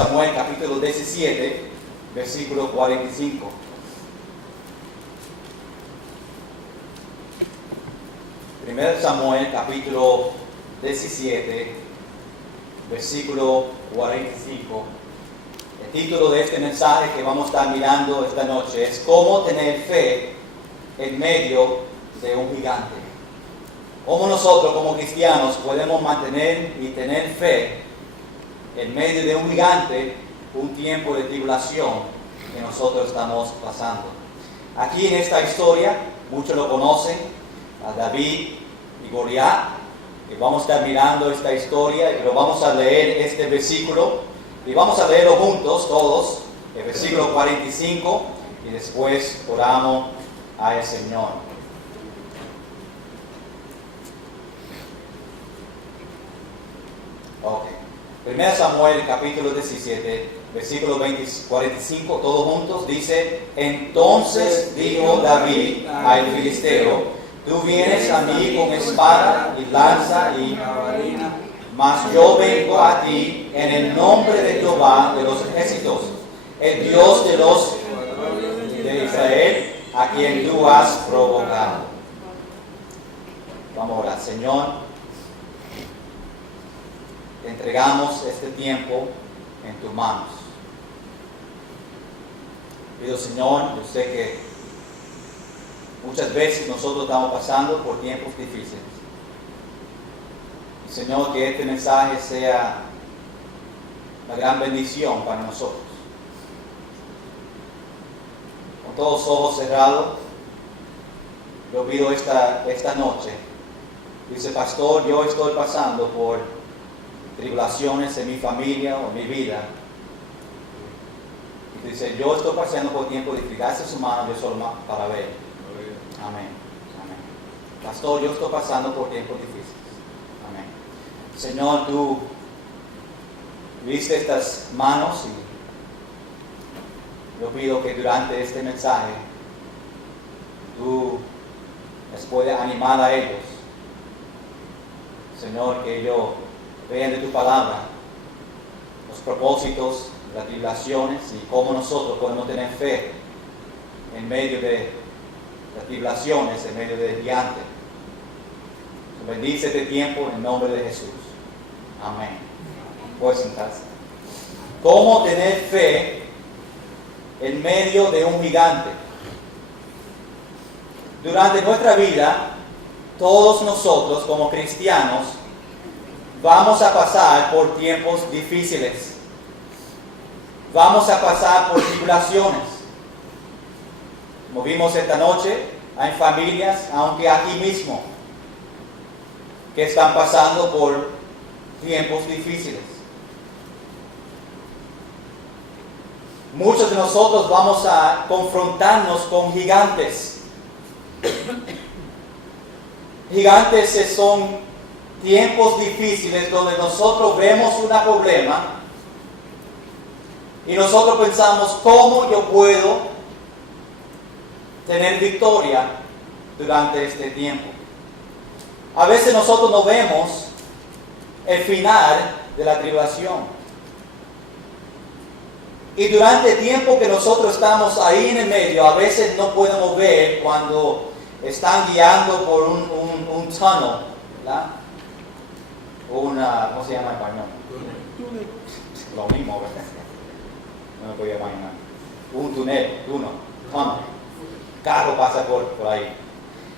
Samuel capítulo 17, versículo 45. Primero Samuel capítulo 17, versículo 45. El título de este mensaje que vamos a estar mirando esta noche es ¿Cómo tener fe en medio de un gigante? ¿Cómo nosotros como cristianos podemos mantener y tener fe en medio de un gigante, un tiempo de tribulación que nosotros estamos pasando? Aquí en esta historia, muchos lo conocen, a David y Goliat, y vamos a estar mirando esta historia, pero vamos a leer este versículo, y vamos a leerlo juntos, todos, el versículo 45, y después oramos al Señor. Ok. 1 Samuel capítulo 17, versículo 45, todos juntos, dice: Entonces dijo David al filisteo: Tú vienes a mí con espada y lanza y jabalina, mas yo vengo a ti en el nombre de Jehová de los ejércitos, el Dios de los de Israel, a quien tú has provocado. Vamos a orar. Señor, entregamos este tiempo en tus manos. Pido, Señor, yo sé que muchas veces nosotros estamos pasando por tiempos difíciles. Y, Señor, que este mensaje sea una gran bendición para nosotros. Con todos los ojos cerrados, yo pido esta noche. Dice, pastor, yo estoy pasando por tribulaciones en mi familia o en mi vida. Y dice, yo estoy pasando por tiempo difícil. Hace su mano, yo solo para ver. Amén. Amén. Pastor, yo estoy pasando por tiempos difíciles. Amén. Señor, tú viste estas manos y yo pido que durante este mensaje tú les puedas animar a ellos. Señor, que ellos vean de tu palabra los propósitos, las tribulaciones y cómo nosotros podemos tener fe en medio de las tribulaciones, en medio del gigante. Bendice este tiempo en el nombre de Jesús. Amén. Puedes sentarse. ¿Cómo tener fe en medio de un gigante? Durante nuestra vida, todos nosotros como cristianos vamos a pasar por tiempos difíciles. Vamos a pasar por tribulaciones. Como vimos esta noche, hay familias, aunque aquí mismo, que están pasando por tiempos difíciles. Muchos de nosotros vamos a confrontarnos con gigantes. Gigantes son tiempos difíciles donde nosotros vemos un problema y nosotros pensamos, ¿cómo yo puedo tener victoria durante este tiempo? A veces nosotros no vemos el final de la tribulación. Y durante el tiempo que nosotros estamos ahí en el medio, a veces no podemos ver cuando están guiando por un tunnel, ¿verdad? ¿Cómo se llama en español? Lo mismo, ¿verdad? No me podía imaginar. Un túnel. Carro pasa por ahí.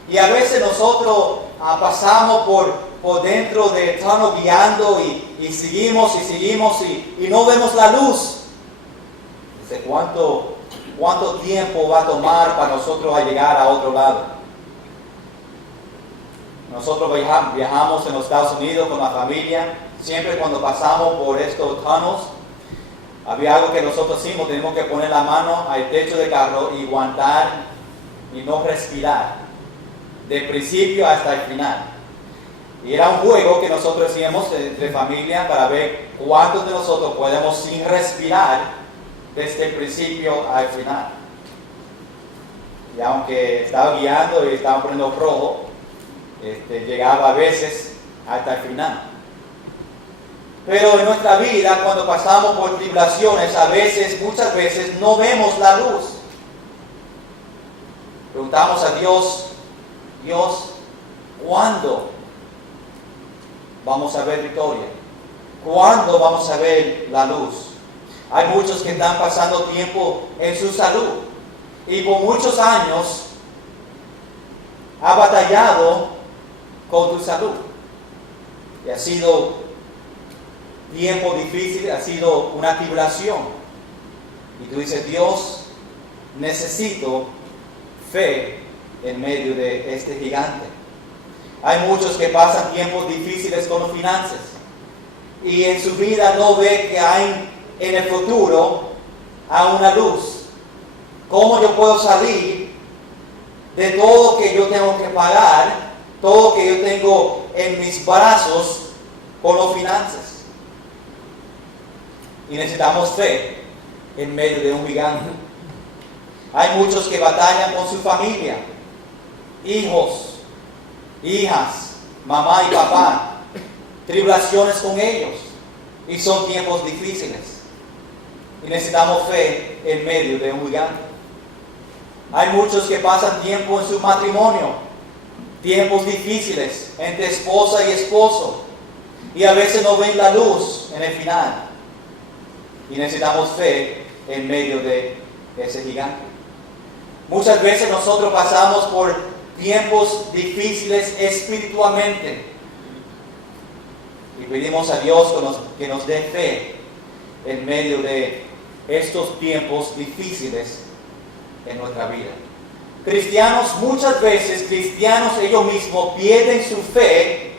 Y a veces nosotros pasamos por dentro del túnel guiando y seguimos y no vemos la luz. Dice, ¿cuánto tiempo va a tomar para nosotros llegar a otro lado? Nosotros viajamos en los Estados Unidos con la familia. Siempre cuando pasamos por estos tunnels, había algo que nosotros hicimos. Tenemos que poner la mano al techo del carro y aguantar y no respirar, del principio hasta el final. Y era un juego que nosotros hacíamos entre familia para ver cuántos de nosotros podemos sin respirar desde el principio al final. Y aunque estaba guiando y estaba poniendo rojo, llegaba a veces hasta el final. Pero en nuestra vida, cuando pasamos por tribulaciones, muchas veces, no vemos la luz. Preguntamos a Dios, ¿cuándo vamos a ver victoria? ¿Cuándo vamos a ver la luz? Hay muchos que están pasando tiempo en su salud y por muchos años ha batallado con tu salud. Y ha sido tiempo difícil, ha sido una tribulación. Y tú dices, Dios, necesito fe en medio de este gigante. Hay muchos que pasan tiempos difíciles con las finanzas y en su vida no ve que hay en el futuro a una luz. ¿Cómo yo puedo salir de todo que yo tengo que pagar, todo que yo tengo en mis brazos con las finanzas? Y necesitamos fe en medio de un gigante. Hay muchos que batallan con su familia, hijos, hijas, mamá y papá, tribulaciones con ellos, y son tiempos difíciles. Y necesitamos fe en medio de un gigante. Hay muchos que pasan tiempo en su matrimonio, tiempos difíciles entre esposa y esposo, y a veces no ven la luz en el final. Y necesitamos fe en medio de ese gigante. Muchas veces nosotros pasamos por tiempos difíciles espiritualmente y pedimos a Dios que nos dé fe en medio de estos tiempos difíciles en nuestra vida. Muchas veces cristianos ellos mismos pierden su fe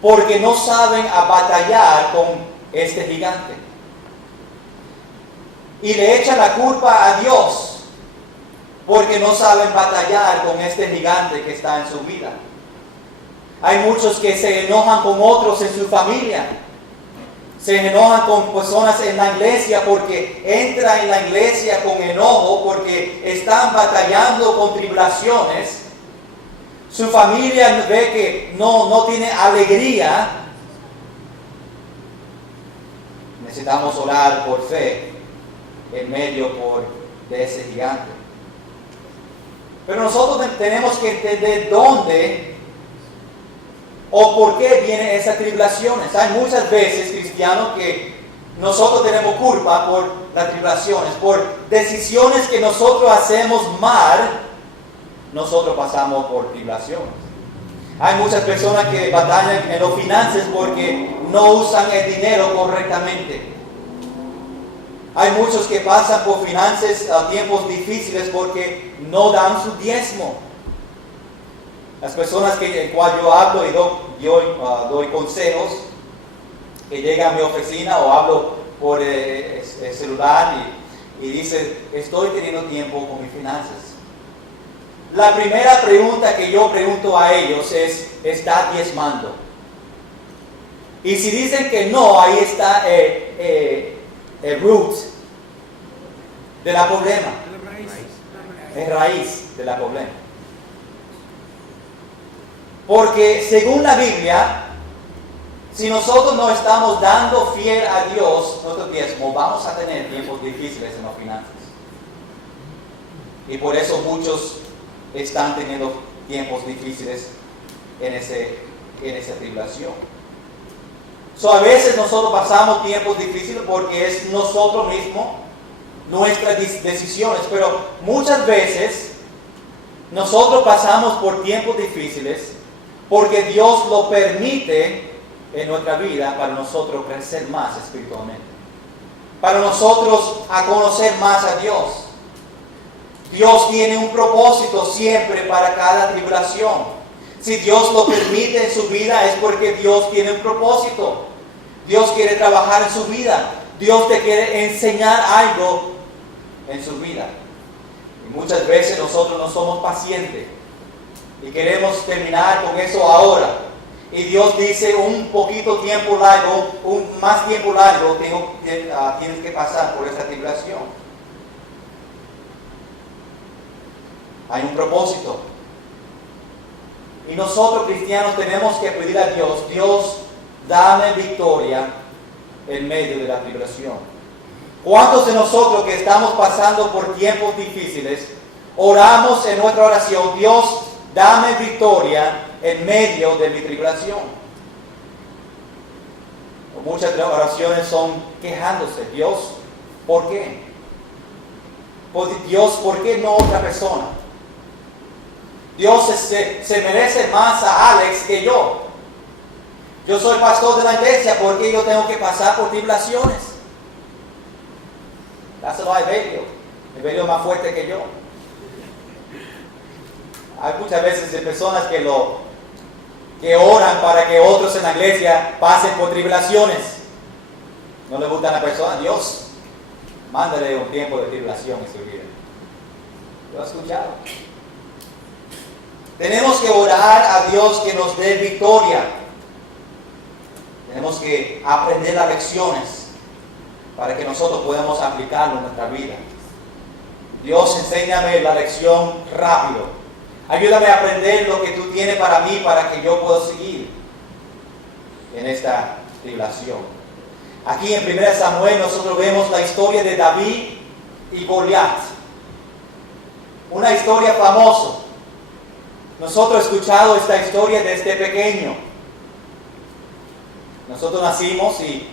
porque no saben batallar con este gigante. Y le echan la culpa a Dios porque no saben batallar con este gigante que está en su vida. Hay muchos que se enojan con otros en su familia. Se enojan con personas en la iglesia porque entran en la iglesia con enojo porque están batallando con tribulaciones. Su familia ve que no tiene alegría. Necesitamos orar por fe en medio de ese gigante. Pero nosotros tenemos que entender dónde o por qué vienen esas tribulaciones. Hay muchas veces cristianos que nosotros tenemos culpa por las tribulaciones, por decisiones que nosotros hacemos mal, nosotros pasamos por tribulaciones. Hay muchas personas que batallan en las finanzas porque no usan el dinero correctamente. Hay muchos que pasan por finanzas a tiempos difíciles porque no dan su diezmo. Las personas en cual yo hablo y doy consejos, que llegan a mi oficina o hablo por el celular y dicen, estoy teniendo tiempo con mis finanzas. La primera pregunta que yo pregunto a ellos es, ¿está diezmando? Y si dicen que no, ahí está el root de la problema. Es raíz de la problema. Porque según la Biblia, si nosotros no estamos dando fiel a Dios nuestro diezmo, vamos a tener tiempos difíciles en las finanzas. Y por eso muchos están teniendo tiempos difíciles en esa tribulación. A veces nosotros pasamos tiempos difíciles porque es nosotros mismos, nuestras decisiones, pero muchas veces nosotros pasamos por tiempos difíciles porque Dios lo permite en nuestra vida para nosotros crecer más espiritualmente, para nosotros a conocer más a Dios. Dios tiene un propósito siempre para cada tribulación. Si Dios lo permite en su vida es porque Dios tiene un propósito. Dios quiere trabajar en su vida. Dios te quiere enseñar algo en su vida. Y muchas veces nosotros no somos pacientes y queremos terminar con eso ahora. Y Dios dice un poquito tiempo largo, más tiempo largo tienes que pasar por esta tribulación. Hay un propósito. Y nosotros cristianos tenemos que pedir a Dios, Dios, dame victoria en medio de la tribulación. ¿Cuántos de nosotros que estamos pasando por tiempos difíciles oramos en nuestra oración, Dios, dame victoria en medio de mi tribulación? Muchas oraciones son quejándose. Dios, ¿por qué? Dios, ¿por qué no otra persona? Dios se merece más a Alex que yo. Yo soy pastor de la iglesia, ¿por qué yo tengo que pasar por tribulaciones? Dáselo a Evelio. Evelio es más fuerte que yo. Hay muchas veces de personas que oran para que otros en la iglesia pasen por tribulaciones. No le gusta a la persona. Dios, mándale un tiempo de tribulación en su vida. ¿Lo has escuchado? Tenemos que orar a Dios que nos dé victoria. Tenemos que aprender las lecciones para que nosotros podamos aplicarlo en nuestra vida. Dios, enséñame la lección rápido. Ayúdame a aprender lo que tú tienes para mí, para que yo pueda seguir en esta tribulación. Aquí en 1 Samuel nosotros vemos la historia de David y Goliat. Una historia famosa. Nosotros hemos escuchado esta historia desde pequeño. Nosotros nacimos y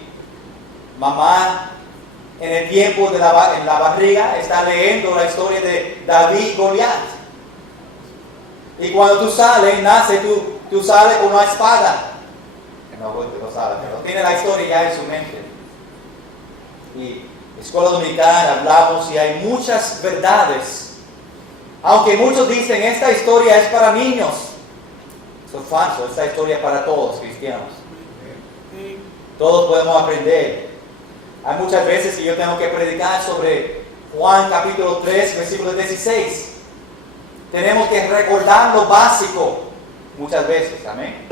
mamá en el tiempo en la barriga está leyendo la historia de David y Goliat. Y cuando tú sales, tú sales con una espada. No sabe, pero tiene la historia ya en su mente. Y escuela dominical hablamos y hay muchas verdades. Aunque muchos dicen esta historia es para niños. Eso es falso, esta historia es para todos cristianos. Todos podemos aprender. Hay muchas veces que yo tengo que predicar sobre Juan capítulo 3, versículo 16. Tenemos que recordar lo básico muchas veces, amén.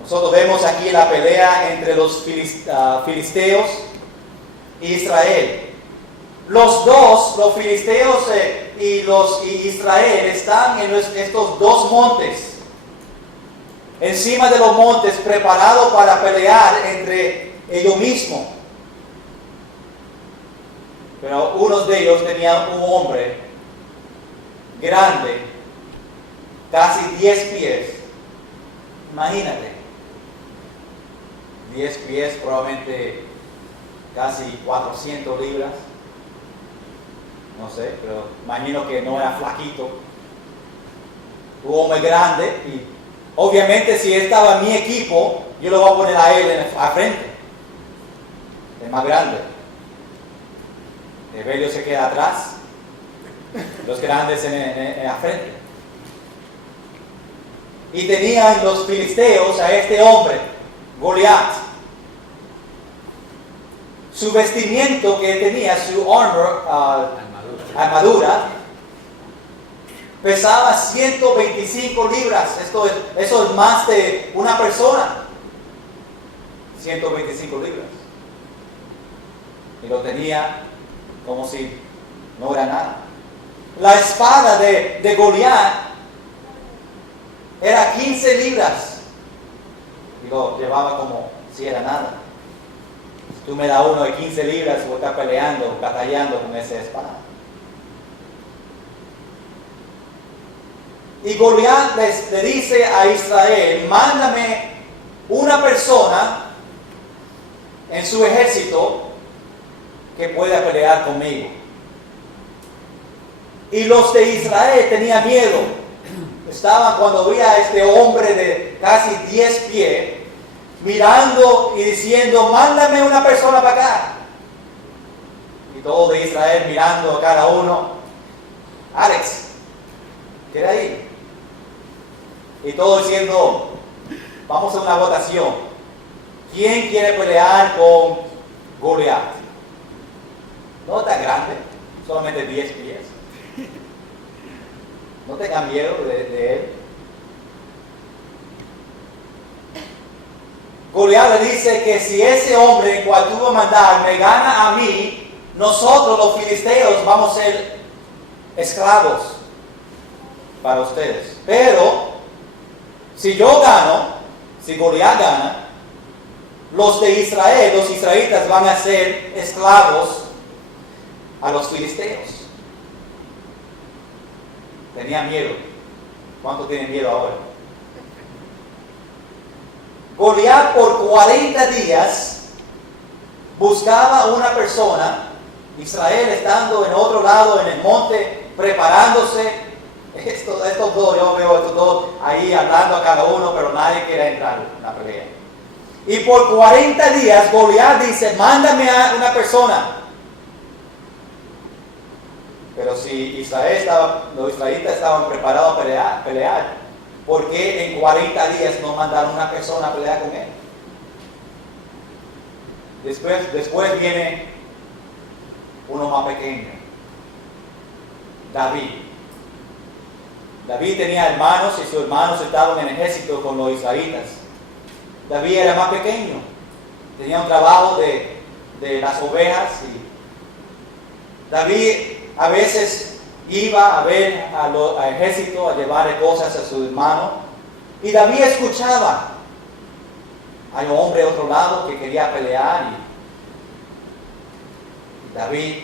Nosotros vemos aquí la pelea entre los filisteos e Israel. Los dos, los filisteos y Israel, están en estos dos montes. Encima de los montes, preparados para pelear entre ellos mismos. Pero uno de ellos tenía un hombre grande, casi 10 pies. Imagínate. 10 pies, probablemente casi 400 libras. No sé, pero imagino que no era flaquito. Un hombre grande y obviamente si estaba en mi equipo, yo lo voy a poner a él al frente. Es más grande. Evelio se queda atrás. Los grandes en la frente. Y tenían los filisteos a este hombre, Goliat. Su vestimiento que tenía, su armadura, pesaba 125 libras. Eso es más de una persona. 125 libras. Y lo tenía como si no era nada. La espada de Goliat era 15 libras. Y lo llevaba como si era nada. Si tú me das uno de 15 libras, voy a estar peleando, batallando con esa espada. Y Goliat le dice a Israel, mándame una persona en su ejército que pueda pelear conmigo. Y los de Israel tenían miedo. Estaban cuando veía a este hombre de casi 10 pies, mirando y diciendo, mándame una persona para acá. Y todos de Israel mirando a cada uno. Alex, ¿quiere ir? Y todos diciendo, vamos a una votación. ¿Quién quiere pelear con Goliat? No tan grande, solamente 10 pies. No tengan miedo de él. Goliat le dice que si ese hombre en cual tú vas a mandar me gana a mí, nosotros los filisteos vamos a ser esclavos para ustedes. Pero si yo gano, Si Goliat gana, los de Israel, los israelitas van a ser esclavos a los filisteos. Tenía miedo. ¿Cuánto tienen miedo ahora? Goliat por 40 días buscaba a una persona, Israel estando en otro lado, en el monte, preparándose. Estos dos, yo veo estos dos ahí hablando a cada uno, pero nadie quiere entrar en la pelea. Y por 40 días Goliat dice, mándame a una persona. Pero si los israelitas estaban preparados a pelear, ¿por qué en 40 días no mandaron una persona a pelear con él? Después viene uno más pequeño, David. David tenía hermanos y sus hermanos estaban en el ejército con los israelitas. David era más pequeño, tenía un trabajo de las ovejas y David a veces iba a ver al ejército, a llevar cosas a su hermano y David escuchaba. Hay un hombre a otro lado que quería pelear y David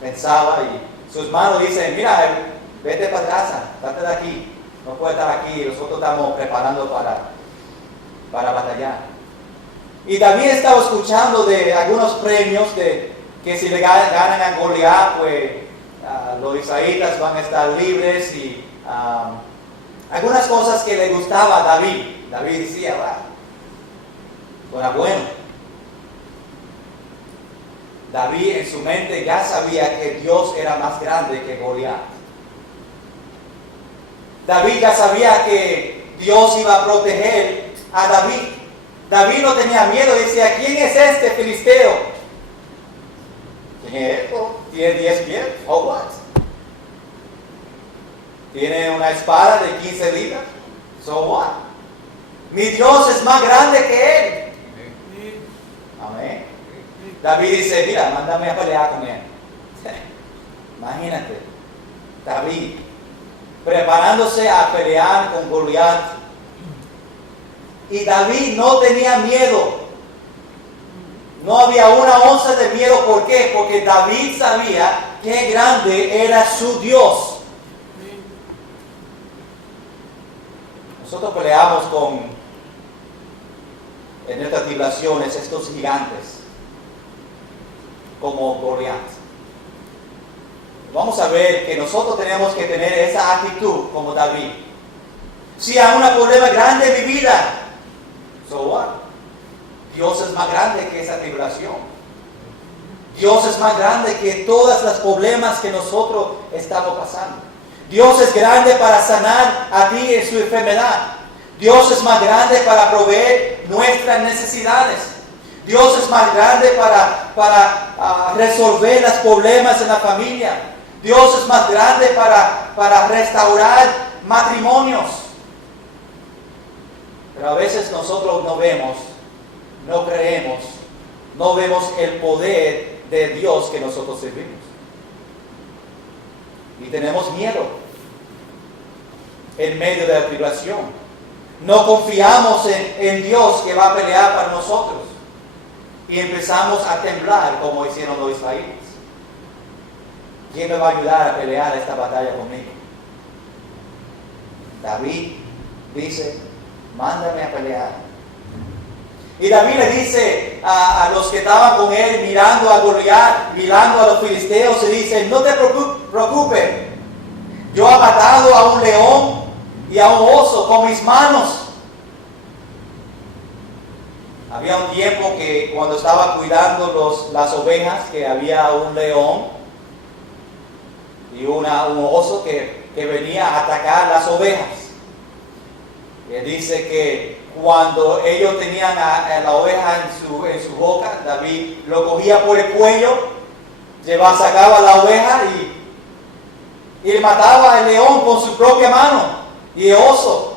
pensaba y su hermano dice, mira, vete para casa, date de aquí, no puedes estar aquí, nosotros estamos preparando para batallar. Y David estaba escuchando de algunos premios que si le ganan a Goliat, pues los israelitas van a estar libres y algunas cosas que le gustaba a David. David decía, bueno. David en su mente ya sabía que Dios era más grande que Goliat. David ya sabía que Dios iba a proteger a David. David no tenía miedo, decía, ¿quién es este filisteo? ¿Quién es esto? ¿Tiene 10 pies? ¿O what? ¿Tiene una espada de 15 libras? ¿So what? Mi Dios es más grande que él. Amén. David dice, mira, mándame a pelear con él. Imagínate, David preparándose a pelear con Goliat. Y David no tenía miedo. No había una onza de miedo. ¿Por qué? Porque David sabía qué grande era su Dios. Nosotros peleamos en estas tribulaciones estos gigantes como Goliat. Vamos a ver que nosotros tenemos que tener esa actitud como David. Si hay un problema grande en mi vida, so what? Dios es más grande que esa tribulación. Dios es más grande que todos los problemas que nosotros estamos pasando. Dios es grande para sanar a ti en su enfermedad. Dios es más grande para proveer nuestras necesidades. Dios es más grande para resolver los problemas en la familia. Dios es más grande para restaurar matrimonios. Pero a veces nosotros no vemos, no creemos, no vemos el poder de Dios que nosotros servimos. Y tenemos miedo en medio de la tribulación. No confiamos en Dios que va a pelear para nosotros. Y empezamos a temblar como hicieron los israelitas. ¿Quién me va a ayudar a pelear esta batalla conmigo? David dice, mándame a pelear. Y David le dice a los que estaban con él, mirando a Goliat, mirando a los filisteos, y dice, no te preocupes, yo he matado a un león y a un oso con mis manos. Había un tiempo que cuando estaba cuidando las ovejas, que había un león y un oso que venía a atacar las ovejas. Y dice que cuando ellos tenían a la oveja en su boca, David lo cogía por el cuello, sacaba la oveja y le mataba al león con su propia mano y el oso.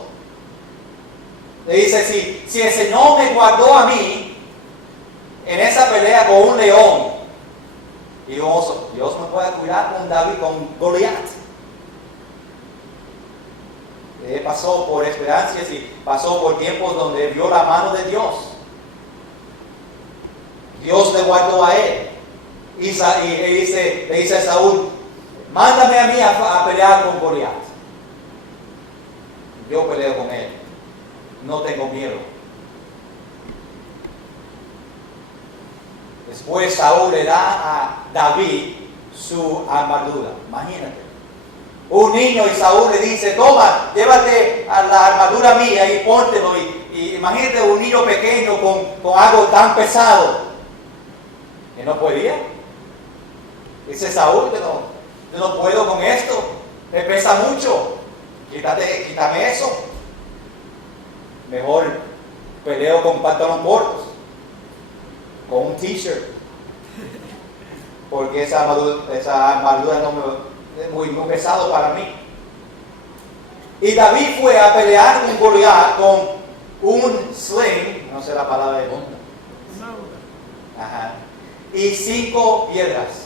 Le dice, si el Señor me guardó a mí en esa pelea con un león y un oso, Dios me puede cuidar con David, con Goliat. Él pasó por experiencias y pasó por tiempos donde vio la mano de Dios. Dios le guardó a él. Y le dice a Saúl, mándame a mí a pelear con Goliat. Yo peleo con él. No tengo miedo. Después Saúl le da a David su armadura. Imagínate. Un niño y Saúl le dice, toma, llévate a la armadura mía y póntelo. Y imagínate un niño pequeño con algo tan pesado. Y no podía. Dice Saúl, yo no puedo con esto. Me pesa mucho. Quítame eso. Mejor peleo con pantalón cortos. Con un t-shirt. Porque esa armadura es muy pesado para mí. Y David fue a pelear con Goliat con un sling, no sé la palabra de mundo. Ajá. Y 5 piedras.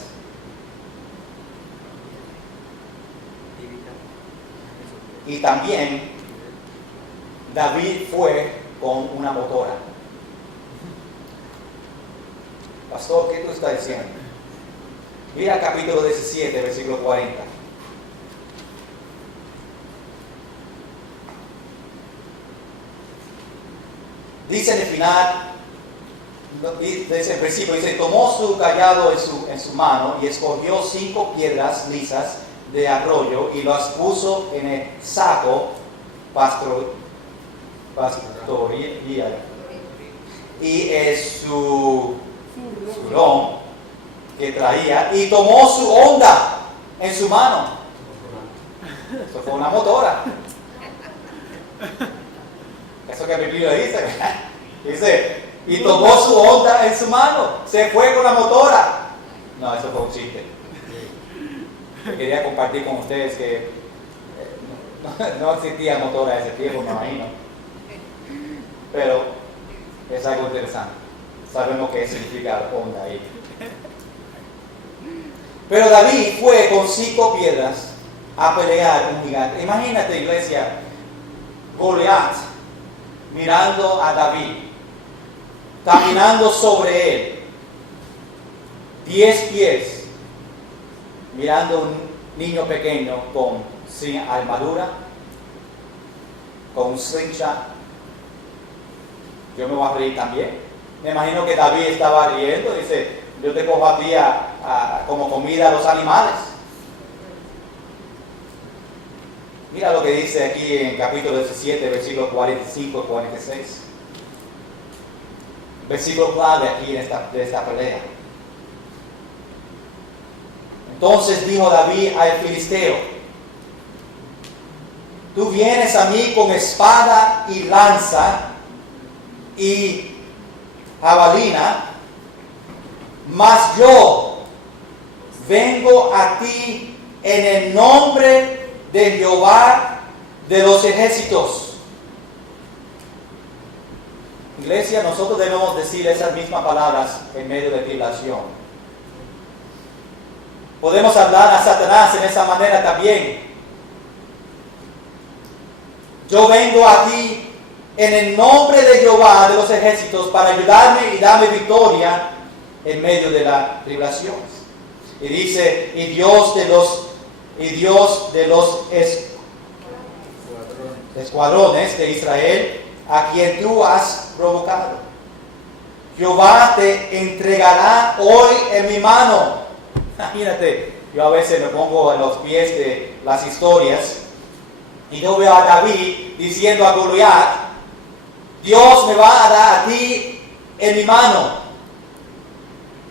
Y también David fue con una motora. Pastor, ¿qué tú estás diciendo? Mira el capítulo 17, versículo 40. Dice en el final, dice en principio, dice, tomó su cayado en su mano y escogió 5 piedras lisas de arroyo y las puso en el saco pastoril y su zurón que traía y tomó su honda en su mano. Eso fue una motora. Eso que mi Biblia dice. Dice, y tomó su honda en su mano. Se fue con la motora. No, eso fue un chiste. Yo quería compartir con ustedes que no existía motora en ese tiempo, me imagino. Pero es algo interesante. Sabemos qué significa honda ahí. Pero David fue con 5 piedras a pelear un gigante. Imagínate, iglesia, Goliat mirando a David, caminando sobre él, 10 pies, mirando a un niño pequeño sin armadura, con un slingshot. Yo me voy a reír también. Me imagino que David estaba riendo, dice, yo te cojo a ti como comida a los animales. Mira lo que dice aquí en capítulo 17, versículos 45 y 46. Versículo clave aquí de esta pelea. Entonces dijo David al filisteo, tú vienes a mí con espada y lanza y jabalina, mas yo vengo a ti en el nombre de Jehová de los ejércitos. Iglesia, nosotros debemos decir esas mismas palabras en medio de tribulación. Podemos hablar a Satanás en esa manera también. Yo vengo a ti en el nombre de Jehová de los ejércitos para ayudarme y darme victoria en medio de la tribulación. Y dice, y Dios de los escuadrones de Israel, a quien tú has provocado. Jehová te entregará hoy en mi mano. Imagínate, yo a veces me pongo en los pies de las historias y yo veo a David diciendo a Goliat, Dios me va a dar a ti en mi mano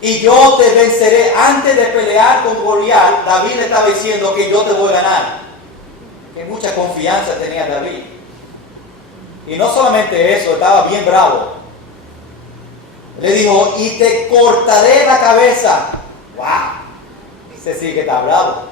y yo te venceré. Antes de pelear con Goliat, David le estaba diciendo que yo te voy a ganar. Que mucha confianza tenía David. Y no solamente eso, estaba bien bravo. Le dijo, y te cortaré la cabeza. ¡Wow! Ese sí que está bravo.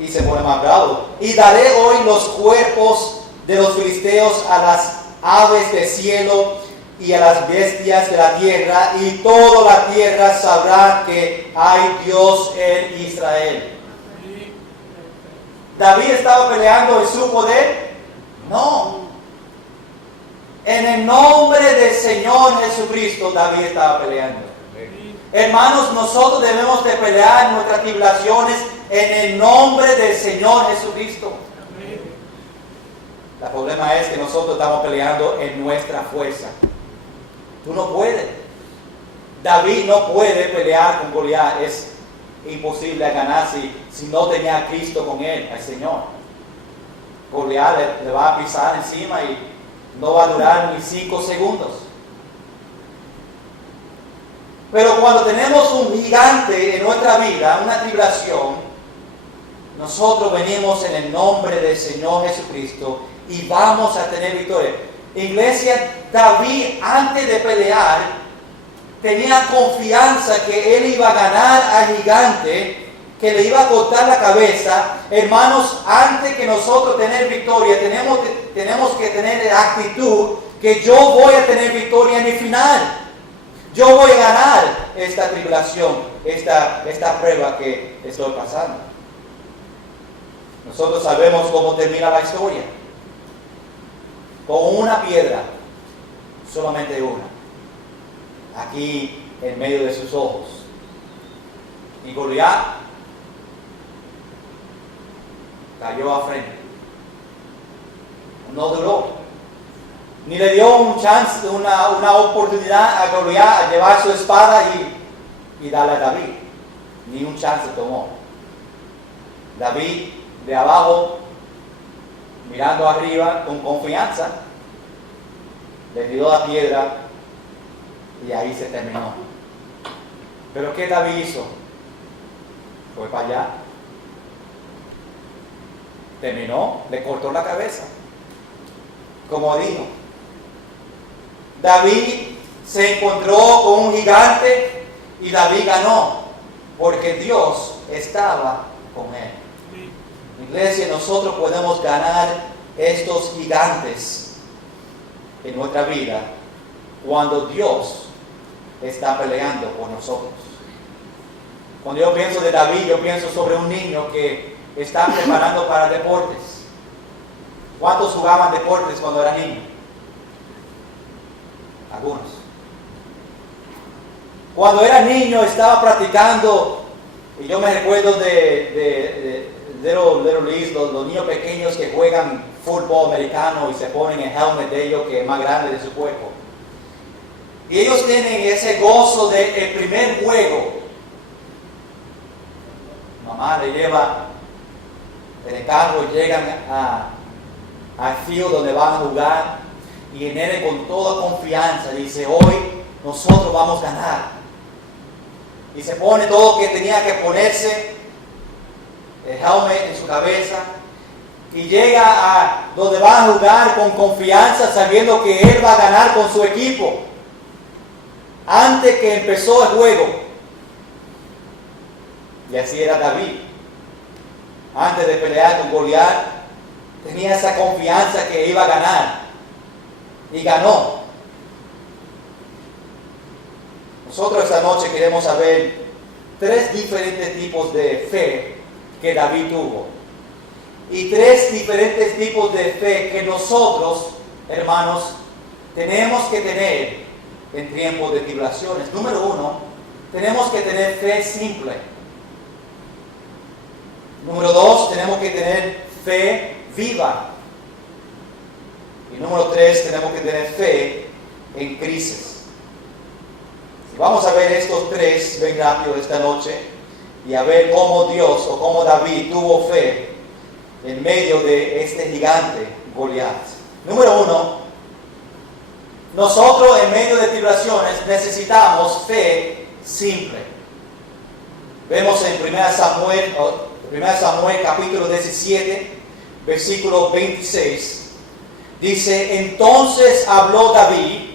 Y se pone más bravo. Y daré hoy los cuerpos de los filisteos a las aves del cielo y a las bestias de la tierra, y toda la tierra sabrá que hay Dios en Israel. ¿David estaba peleando en su poder? No. En el nombre del Señor Jesucristo, David estaba peleando. Hermanos, nosotros debemos de pelear nuestras tribulaciones en el nombre del Señor Jesucristo. El problema es que nosotros estamos peleando en nuestra fuerza. Tú no puedes. David no puede pelear con Goliat. Es imposible ganar si no tenía a Cristo con él, al Señor. Goliat le va a pisar encima y no va a durar ni 5 segundos. Pero cuando tenemos un gigante en nuestra vida, una tribulación, nosotros venimos en el nombre del Señor Jesucristo y vamos a tener victoria. Iglesia, David antes de pelear tenía confianza que él iba a ganar al gigante, que le iba a cortar la cabeza. Hermanos, antes que nosotros tener victoria, tenemos que tener la actitud que yo voy a tener victoria en el final. Yo voy a ganar esta tribulación, esta prueba que estoy pasando. Nosotros sabemos cómo termina la historia. Con una piedra, solamente una, aquí en medio de sus ojos. Y Goliat cayó a frente. No duró. Ni le dio un chance, una oportunidad a Goliat a llevar su espada y darle a David. Ni un chance tomó. David de abajo, mirando arriba con confianza, le tiró la piedra y ahí se terminó. Pero ¿qué David hizo? Fue para allá. Terminó, le cortó la cabeza. Como dijo, David se encontró con un gigante y David ganó, porque Dios estaba con él. Iglesia, nosotros podemos ganar estos gigantes en nuestra vida cuando Dios está peleando por nosotros. Cuando yo pienso de David, yo pienso sobre un niño que está preparando para deportes. ¿Cuántos jugaban deportes cuando era niño? Algunos. Cuando era niño estaba practicando, y yo me recuerdo de Little Leagues, los niños pequeños que juegan fútbol americano y se ponen el helmet de ellos que es más grande de su cuerpo. Y ellos tienen ese gozo del primer juego. Mamá le lleva en el carro y llegan al field donde van a jugar y el nene con toda confianza dice: hoy nosotros vamos a ganar. Y se pone todo lo que tenía que ponerse, el helmet en su cabeza, y llega a donde va a jugar con confianza, sabiendo que él va a ganar con su equipo. Antes que empezó el juego. Y así era David. Antes de pelear con Goliat, tenía esa confianza que iba a ganar. Y ganó. Nosotros esta noche queremos saber 3 diferentes tipos de fe que David tuvo. Y 3 diferentes tipos de fe que nosotros, hermanos, tenemos que tener en tiempos de tribulaciones. Número 1, tenemos que tener fe simple. Número 2, tenemos que tener fe viva. Y número 3, tenemos que tener fe en crisis. Vamos a ver estos 3 bien rápido esta noche y a ver cómo Dios o cómo David tuvo fe en medio de este gigante Goliat. Número 1, nosotros en medio de tribulaciones necesitamos fe simple. Vemos en 1 Samuel capítulo 17, versículo 26. Dice: entonces habló David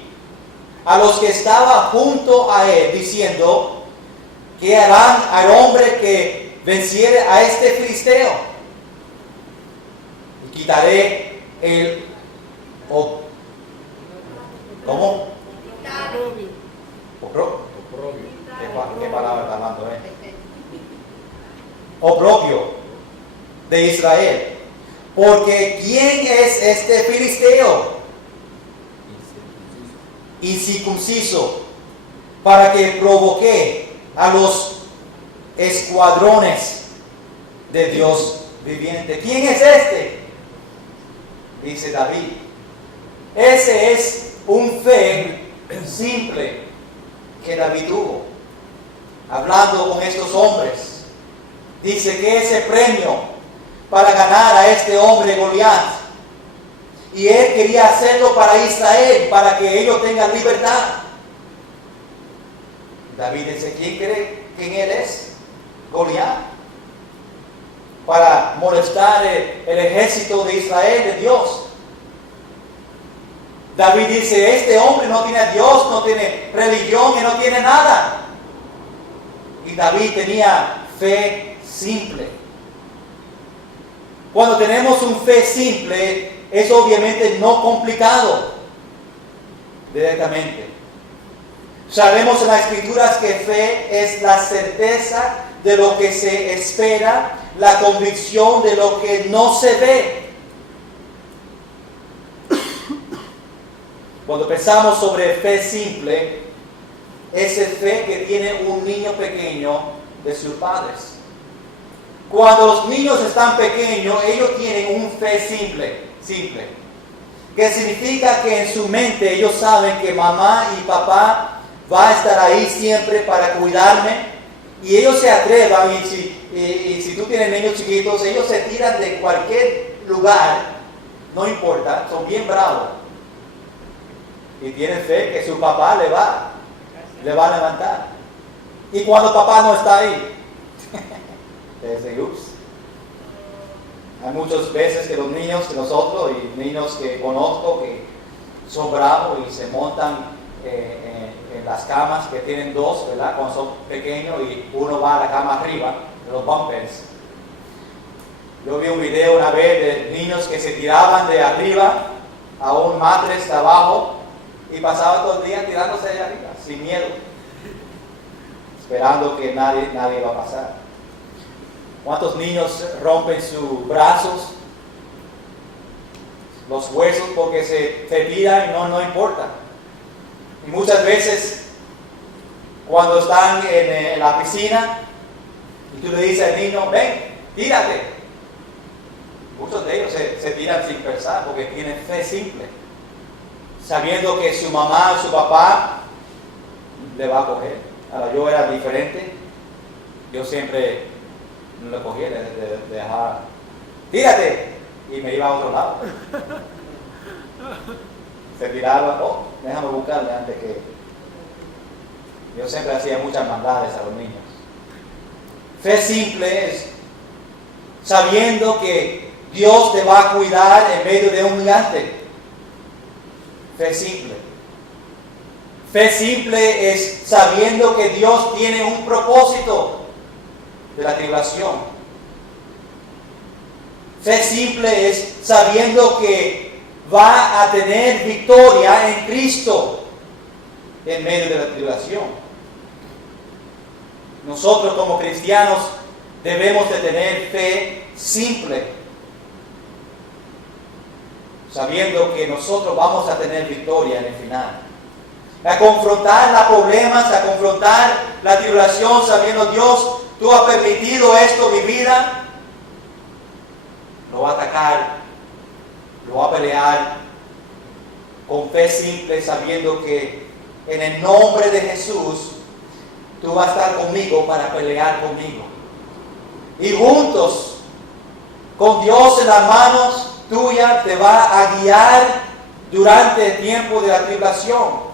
a los que estaban junto a él, diciendo: ¿qué harán al hombre que venciere a este filisteo? Y quitaré el... ¿Cómo? Oprobio. ¿Qué palabra está hablando? Oprobio de Israel. Porque ¿quién es este filisteo? Incircunciso, para que provoque a los escuadrones de Dios viviente. ¿Quién es este? Dice David. Ese es un fe simple que David tuvo. Hablando con estos hombres, dice que ese premio para ganar a este hombre Goliat, y él quería hacerlo para Israel, para que ellos tengan libertad. David dice, ¿quién cree quién él es? Goliat. Para molestar el ejército de Israel, de Dios. David dice, este hombre no tiene a Dios, no tiene religión y no tiene nada. Y David tenía fe simple. Cuando tenemos un fe simple, es obviamente no complicado directamente. Sabemos en las Escrituras que fe es la certeza de lo que se espera, la convicción de lo que no se ve. Cuando pensamos sobre fe simple, es el fe que tiene un niño pequeño de sus padres. Cuando los niños están pequeños, ellos tienen un fe simple, que significa que en su mente ellos saben que mamá y papá va a estar ahí siempre para cuidarme, y ellos se atrevan, y si tú tienes niños chiquitos, ellos se tiran de cualquier lugar, no importa, son bien bravos, y tienen fe que su papá le va a levantar. Y cuando papá no está ahí, dice, ups. Hay muchas veces que los niños, que nosotros y niños que conozco, que son bravos y se montan en las camas, que tienen dos, ¿verdad? Cuando son pequeños, y uno va a la cama arriba, de los bumpers. Yo vi un video una vez de niños que se tiraban de arriba a un matres de abajo y pasaban todo el día tirándose de arriba, sin miedo, esperando que nadie va a pasar. ¿Cuántos niños rompen sus brazos, los huesos, porque se tiran y no importa? Y muchas veces, cuando están en la piscina y tú le dices al niño, ven, tírate. Muchos de ellos se tiran sin pensar porque tienen fe simple, sabiendo que su mamá o su papá le va a coger. Ahora, yo era diferente. Yo siempre no lo cogía, de dejar, tírate, y me iba a otro lado. Se tiraba, déjame buscarle antes que... Yo siempre hacía muchas maldades a los niños. Fe simple es sabiendo que Dios te va a cuidar en medio de un gigante. Fe simple. Fe simple es sabiendo que Dios tiene un propósito de la tribulación. Fe simple es sabiendo que va a tener victoria en Cristo en medio de la tribulación. Nosotros como cristianos debemos de tener fe simple, sabiendo que nosotros vamos a tener victoria en el final. A confrontar los problemas, a confrontar la tribulación, sabiendo Dios, tú has permitido esto en mi vida, lo va a atacar, lo va a pelear con fe simple, sabiendo que en el nombre de Jesús tú vas a estar conmigo para pelear conmigo. Y juntos, con Dios en las manos tuyas, te va a guiar durante el tiempo de la tribulación.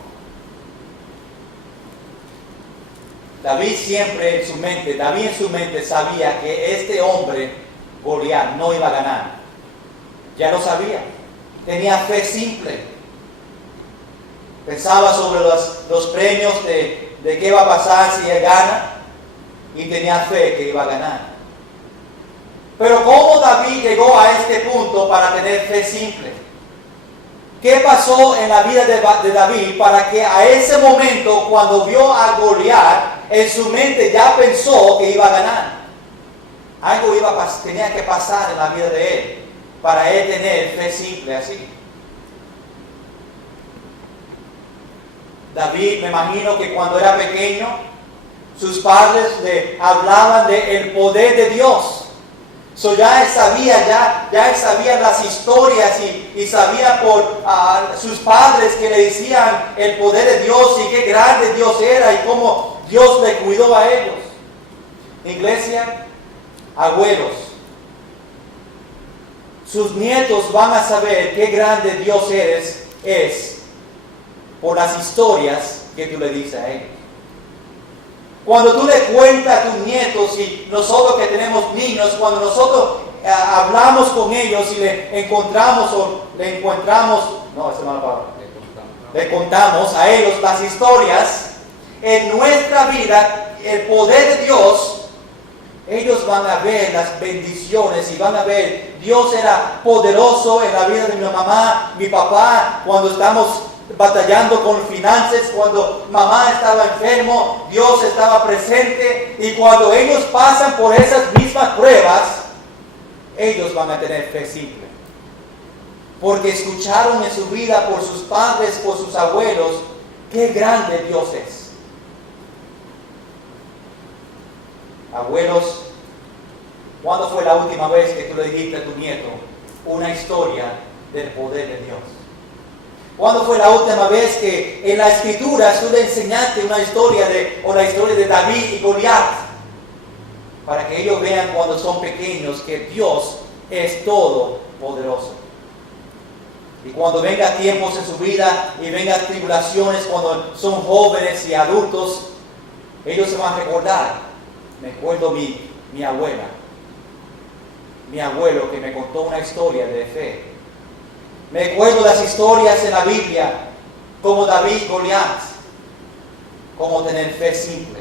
David en su mente sabía que este hombre, Goliat, no iba a ganar. Ya lo sabía. Tenía fe simple. Pensaba sobre los premios de qué iba a pasar si él gana, y tenía fe que iba a ganar. Pero ¿cómo David llegó a este punto para tener fe simple? ¿Qué pasó en la vida de David para que a ese momento, cuando vio a Goliat, en su mente ya pensó que iba a ganar? Algo tenía que pasar en la vida de él para él tener fe simple así. David, me imagino que cuando era pequeño, sus padres le hablaban del poder de Dios. Ya él sabía las historias y sabía por sus padres que le decían el poder de Dios y qué grande Dios era y cómo Dios le cuidó a ellos. Iglesia, abuelos, sus nietos van a saber qué grande Dios es por las historias que tú le dices a ellos. Cuando tú le cuentas a tus nietos y nosotros que tenemos niños, cuando nosotros hablamos con ellos y le contamos a ellos las historias, en nuestra vida, el poder de Dios, ellos van a ver las bendiciones y van a ver, Dios era poderoso en la vida de mi mamá, mi papá, cuando estamos batallando con finanzas, cuando mamá estaba enfermo, Dios estaba presente, y cuando ellos pasan por esas mismas pruebas, ellos van a tener fe simple. Porque escucharon en su vida por sus padres, por sus abuelos, qué grande Dios es. Abuelos, ¿cuándo fue la última vez que tú le dijiste a tu nieto una historia del poder de Dios? ¿Cuándo fue la última vez que en la escritura tú le enseñaste una historia la historia de David y Goliat? Para que ellos vean cuando son pequeños que Dios es todopoderoso. Y cuando vengan tiempos en su vida y vengan tribulaciones, cuando son jóvenes y adultos, ellos se van a recordar. Me acuerdo mi abuela, mi abuelo que me contó una historia de fe. Me acuerdo las historias en la Biblia, como David y Goliat, como tener fe simple.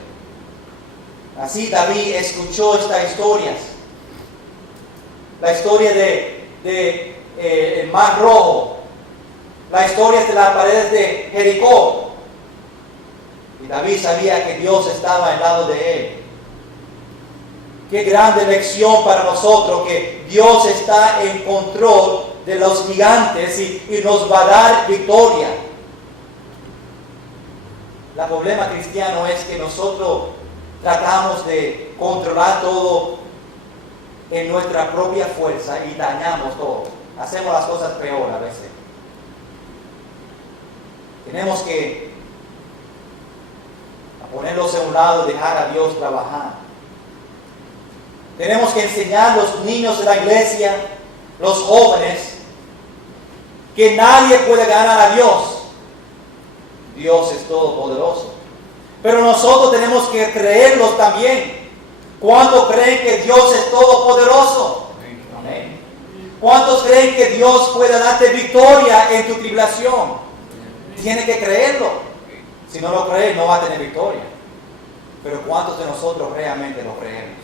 Así David escuchó estas historias. La historia el Mar Rojo, la historia de las paredes de Jericó. Y David sabía que Dios estaba al lado de él. Qué grande lección para nosotros que Dios está en control de los gigantes y nos va a dar victoria. El problema cristiano es que nosotros tratamos de controlar todo en nuestra propia fuerza y dañamos todo. Hacemos las cosas peor a veces. Tenemos que ponerlos a un lado, dejar a Dios trabajar. Tenemos que enseñar a los niños de la iglesia, los jóvenes, que nadie puede ganar a Dios. Dios es todopoderoso. Pero nosotros tenemos que creerlo también. ¿Cuántos creen que Dios es todopoderoso? Amén. ¿Cuántos creen que Dios puede darte victoria en tu tribulación? Tienes que creerlo. Si no lo crees, no va a tener victoria. Pero ¿cuántos de nosotros realmente lo creemos?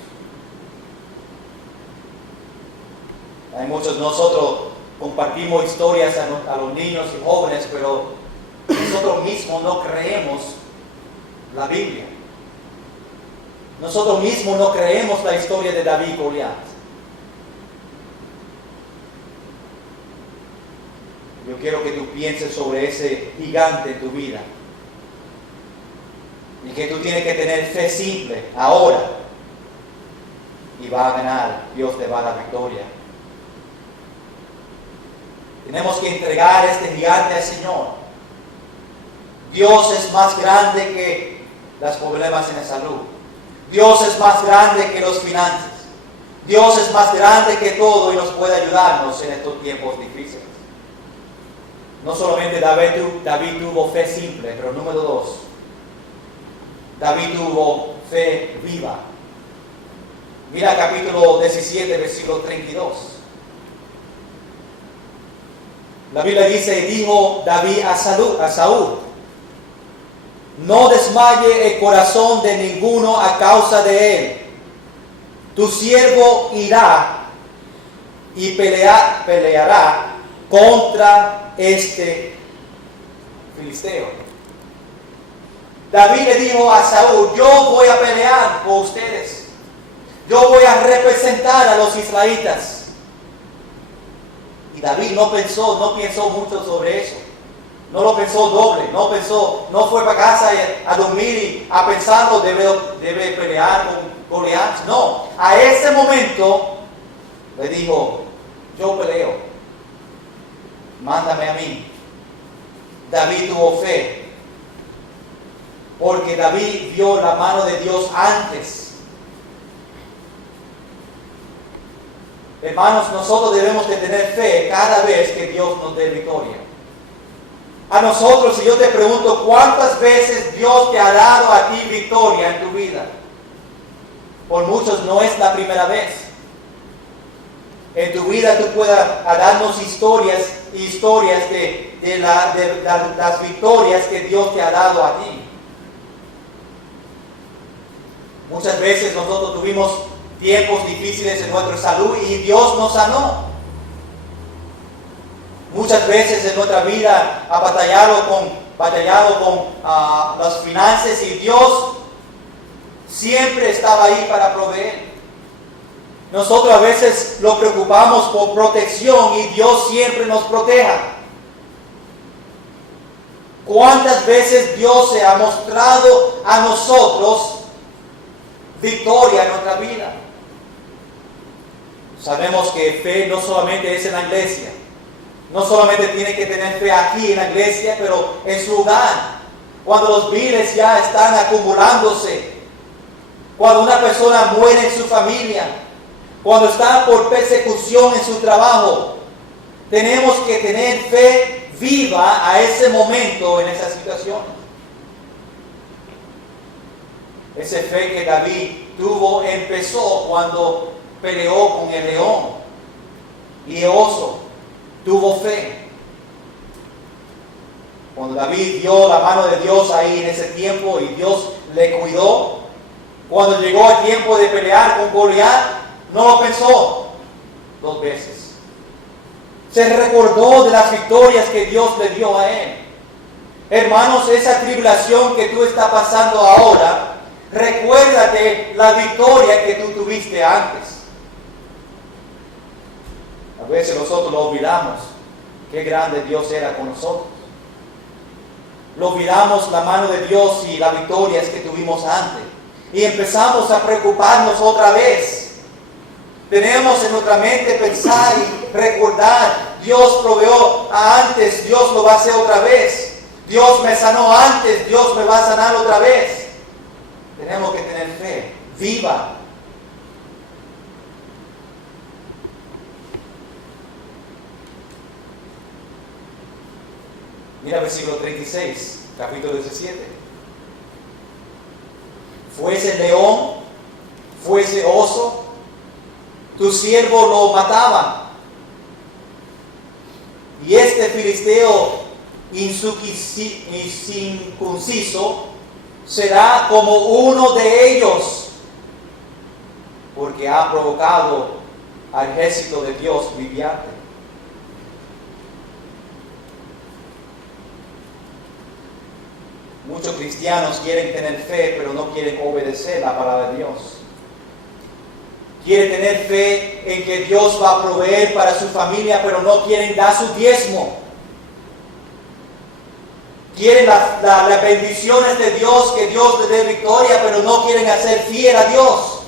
Hay muchos de nosotros compartimos historias a los niños y jóvenes, pero nosotros mismos no creemos la Biblia. Nosotros mismos no creemos la historia de David y Goliat. Yo quiero que tú pienses sobre ese gigante en tu vida. Y que tú tienes que tener fe simple ahora. Y va a ganar. Dios te va a dar victoria. Tenemos que entregar este gigante al Señor. Dios es más grande que los problemas en la salud. Dios es más grande que los finanzas. Dios es más grande que todo y nos puede ayudarnos en estos tiempos difíciles. No solamente David tuvo fe simple, pero número 2, David tuvo fe viva. Mira capítulo 17, versículo 32. La Biblia dice, y dijo David a Saúl, no desmaye el corazón de ninguno a causa de él. Tu siervo irá y peleará contra este filisteo. David le dijo a Saúl, yo voy a pelear con ustedes. Yo voy a representar a los israelitas. Y David no pensó mucho sobre eso. No lo pensó doble, no fue para casa a dormir y a pensarlo, debe pelear con Goliat. No, a ese momento le dijo, yo peleo, mándame a mí. David tuvo fe, porque David vio la mano de Dios antes. Hermanos, nosotros debemos de tener fe cada vez que Dios nos dé victoria. A nosotros, si yo te pregunto, ¿cuántas veces Dios te ha dado a ti victoria en tu vida? Por muchos no es la primera vez. En tu vida tú puedes darnos historias de las victorias que Dios te ha dado a ti. Muchas veces nosotros tuvimos tiempos difíciles en nuestra salud y Dios nos sanó. Muchas veces en nuestra vida ha batallado con las finanzas y Dios siempre estaba ahí para proveer. Nosotros a veces lo preocupamos por protección y Dios siempre nos proteja. ¿Cuántas veces Dios se ha mostrado a nosotros victoria en nuestra vida? Sabemos que fe no solamente es en la iglesia. No solamente tiene que tener fe aquí en la iglesia, pero en su hogar. Cuando los biles ya están acumulándose. Cuando una persona muere en su familia. Cuando está por persecución en su trabajo. Tenemos que tener fe viva a ese momento en esa situación. Esa fe que David tuvo empezó cuando peleó con el león y el oso. Tuvo fe. Cuando David vio la mano de Dios ahí en ese tiempo y Dios le cuidó, cuando llegó el tiempo de pelear con Goliat, no lo pensó 2 veces. Se recordó de las victorias que Dios le dio a él. Hermanos, esa tribulación que tú estás pasando ahora, recuérdate la victoria que tú tuviste antes. A veces nosotros lo olvidamos, qué grande Dios era con nosotros. Lo olvidamos la mano de Dios y las victorias que tuvimos antes. Y empezamos a preocuparnos otra vez. Tenemos en nuestra mente pensar y recordar, Dios proveó antes, Dios lo va a hacer otra vez. Dios me sanó antes, Dios me va a sanar otra vez. Tenemos que tener fe viva. Mira versículo 36, capítulo 17. Fuese león, fuese oso, tu siervo lo mataba. Y este filisteo incircunciso será como uno de ellos, porque ha provocado al ejército de Dios viviente. Muchos cristianos quieren tener fe, pero no quieren obedecer la palabra de Dios. Quieren tener fe en que Dios va a proveer para su familia, pero no quieren dar su diezmo. Quieren las bendiciones de Dios, que Dios les dé victoria, pero no quieren hacer fiel a Dios.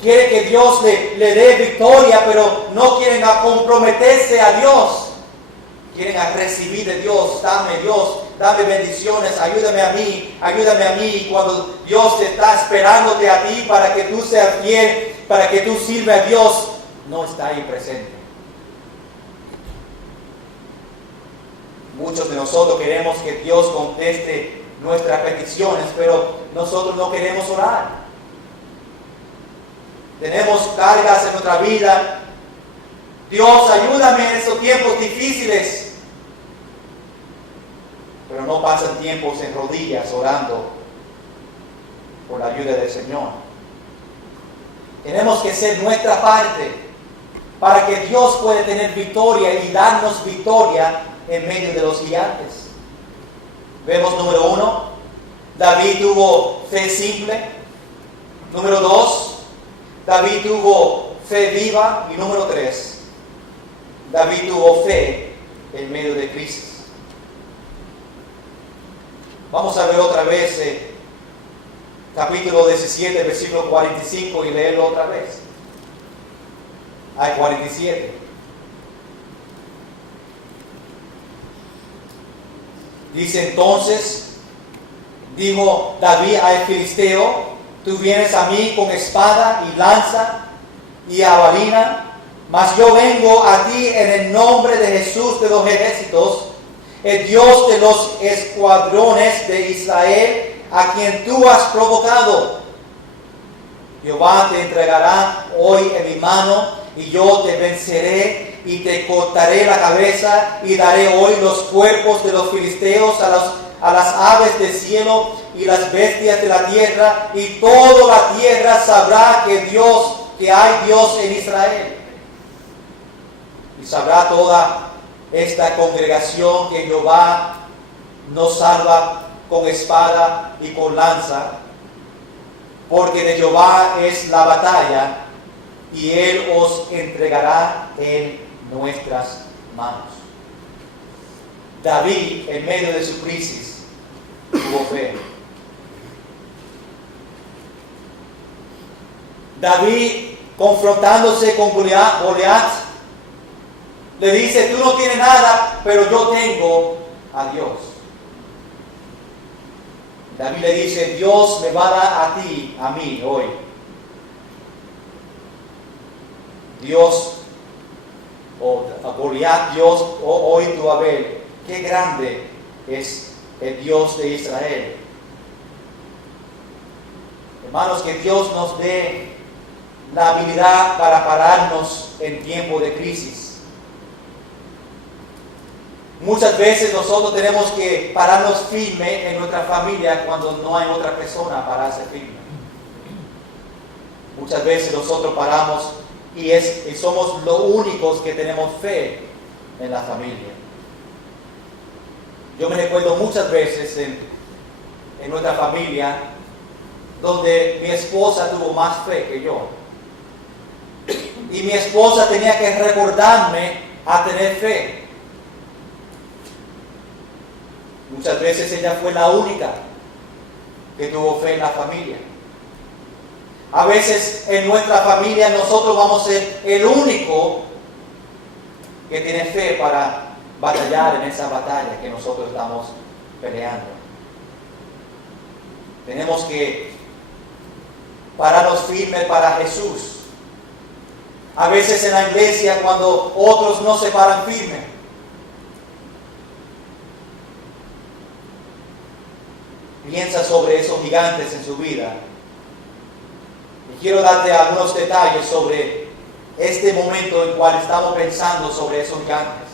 Quieren que Dios le dé victoria, pero no quieren comprometerse a Dios. Quieren recibir de Dios, dame bendiciones, ayúdame a mí. Cuando Dios está esperándote a ti para que tú seas fiel, para que tú sirvas a Dios, no está ahí presente. Muchos de nosotros queremos que Dios conteste nuestras peticiones, pero nosotros no queremos orar. Tenemos cargas en nuestra vida. Dios, ayúdame en estos tiempos difíciles. Pero no pasan tiempos en rodillas orando por la ayuda del Señor. Tenemos que hacer nuestra parte para que Dios pueda tener victoria y darnos victoria en medio de los gigantes. Vemos número 1, David tuvo fe simple. Número 2, David tuvo fe viva. Y número 3, David tuvo fe en medio de crisis. Vamos a ver otra vez capítulo 17, versículo 45 y leerlo otra vez. Hay 47. Dice entonces, dijo David al filisteo: tú vienes a mí con espada y lanza y jabalina, mas yo vengo a ti en el nombre de Jesús de los ejércitos, el Dios de los escuadrones de Israel, a quien tú has provocado. Jehová te entregará hoy en mi mano, y yo te venceré y te cortaré la cabeza, y daré hoy los cuerpos de los filisteos a las aves del cielo y las bestias de la tierra, y toda la tierra sabrá que hay Dios en Israel. Y sabrá toda esta congregación que Jehová nos salva con espada y con lanza, porque de Jehová es la batalla, y Él os entregará en nuestras manos. David, en medio de su crisis, tuvo fe. David, confrontándose con Goliat, le dice: tú no tienes nada, pero yo tengo a Dios. David le dice: Dios me va a dar a ti, a mí, hoy. Dios, o a Goliat, Dios, hoy tú vas a ver qué grande es el Dios de Israel. Hermanos, que Dios nos dé la habilidad para pararnos en tiempo de crisis. Muchas veces nosotros tenemos que pararnos firme en nuestra familia cuando no hay otra persona para hacer firme. Muchas veces nosotros paramos y somos los únicos que tenemos fe en la familia. Yo me recuerdo muchas veces en nuestra familia donde mi esposa tuvo más fe que yo. Y mi esposa tenía que recordarme a tener fe. Muchas veces ella fue la única que tuvo fe en la familia. A veces en nuestra familia nosotros vamos a ser el único que tiene fe para batallar en esa batalla que nosotros estamos peleando. Tenemos que pararnos firmes para Jesús. A veces en la iglesia, cuando otros no se paran firmes, piensa sobre esos gigantes en su vida. Y quiero darte algunos detalles sobre este momento en el cual estamos pensando sobre esos gigantes.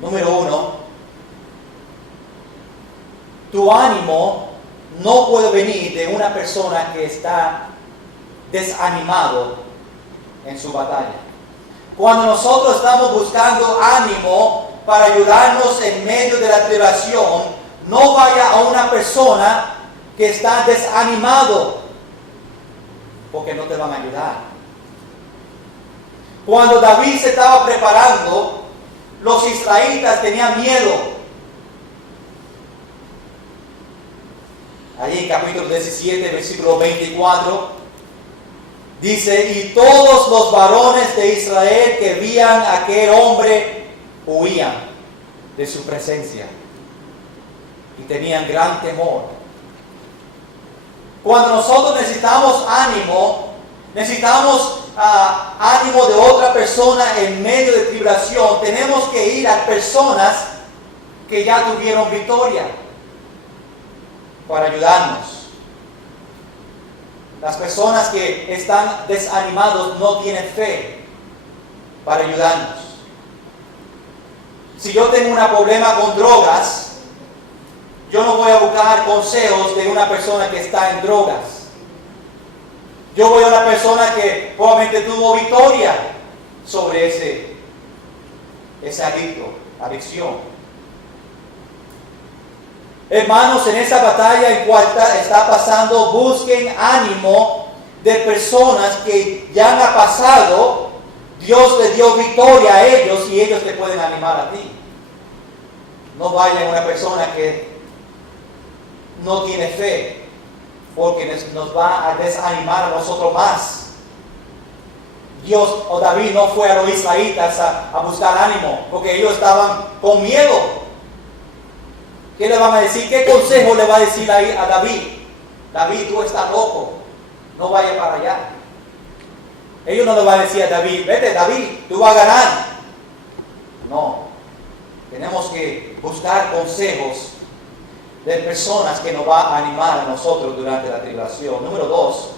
Número 1, tu ánimo no puede venir de una persona que está desanimado en su batalla. Cuando nosotros estamos buscando ánimo para ayudarnos en medio de la tribulación, no vaya a una persona que está desanimado, porque no te van a ayudar. Cuando David se estaba preparando, los israelitas tenían miedo. Allí en capítulo 17, versículo 24, dice: y todos los varones de Israel que veían a aquel hombre huían de su presencia y tenían gran temor. Cuando nosotros necesitamos ánimo ánimo de otra persona en medio de tribulación, tenemos que ir a personas que ya tuvieron victoria para ayudarnos. Las personas que están desanimados no tienen fe para ayudarnos. Si yo tengo un problema con drogas, yo no voy a buscar consejos de una persona que está en drogas. Yo voy a una persona que probablemente tuvo victoria sobre ese adicción. Hermanos, en esa batalla en cual está pasando, busquen ánimo de personas que ya han pasado. Dios le dio victoria a ellos y ellos te pueden animar a ti. No vaya una persona que no tiene fe, porque nos va a desanimar a nosotros más. Dios o David no fue a los israelitas a buscar ánimo, porque ellos estaban con miedo. ¿Qué le van a decir? ¿Qué consejo le va a decir a David? David, tú estás loco, no vayas para allá. Ellos no le van a decir a David, vete David, tú vas a ganar. No, tenemos que buscar consejos de personas que nos van a animar a nosotros durante la tribulación. Número 2,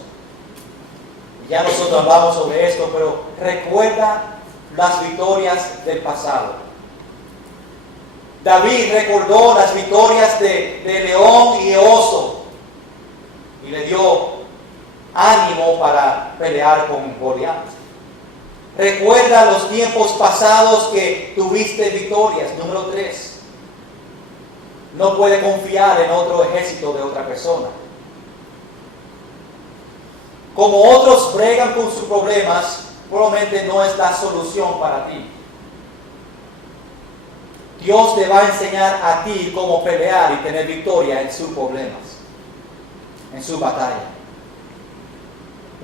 ya nosotros hablamos sobre esto, pero recuerda las victorias del pasado. David recordó las victorias de león y de oso y le dio ánimo para pelear con Goliat. Recuerda los tiempos pasados que tuviste victorias. Número 3, no puede confiar en otro ejército de otra persona. Como otros bregan con sus problemas, probablemente no es la solución para ti. Dios te va a enseñar a ti cómo pelear y tener victoria en sus problemas, en su batalla.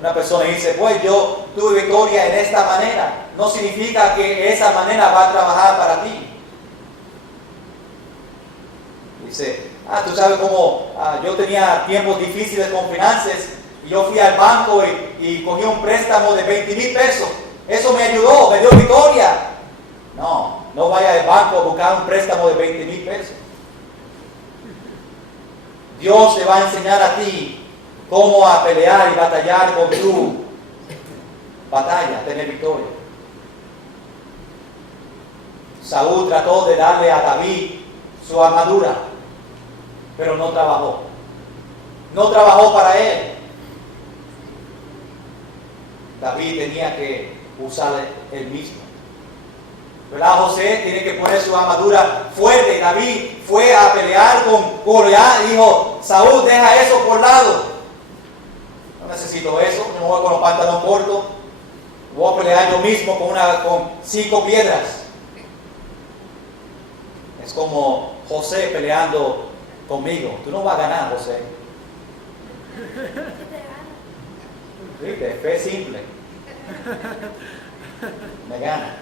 Una persona dice, pues yo tuve victoria en esta manera. No significa que esa manera va a trabajar para ti. Dice, tú sabes cómo yo tenía tiempos difíciles con finanzas y yo fui al banco y cogí un préstamo de 20,000 pesos. Eso me ayudó, me dio victoria. No vaya al banco a buscar un préstamo de 20,000 pesos. Dios te va a enseñar a ti cómo a pelear y batallar con tu batalla, tener victoria. Saúl trató de darle a David su armadura, pero no trabajó. No trabajó para él. David tenía que usar él mismo. ¿Verdad? José tiene que poner su armadura fuerte. David fue a pelear con Goliat y dijo, Saúl, deja eso por lado. No necesito eso, me voy con los pantalones cortos. Voy a pelear yo mismo con 5 piedras. Es como José peleando conmigo. Tú no vas a ganar, José. ¿Viste? Fe simple. Me gana.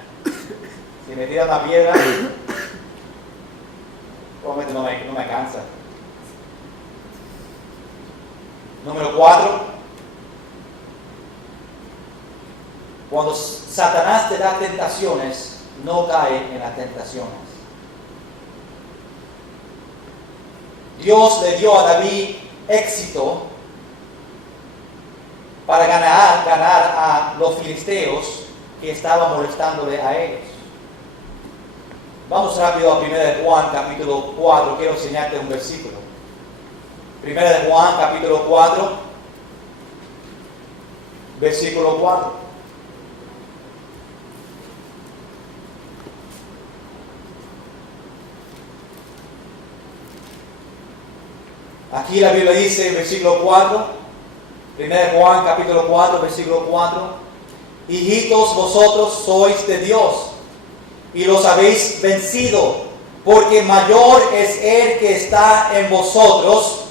Si me tiran la piedra, probablemente no me cansa. Número 4. Cuando Satanás te da tentaciones, no cae en las tentaciones. Dios le dio a David éxito para ganar a los filisteos que estaban molestándole a ellos. Vamos rápido a 1 de Juan, capítulo 4. Quiero enseñarte un versículo. 1 de Juan, capítulo 4, versículo 4. Aquí la Biblia dice, versículo 4, 1 de Juan, capítulo 4, versículo 4. Hijitos, vosotros sois de Dios y los habéis vencido, porque mayor es el que está en vosotros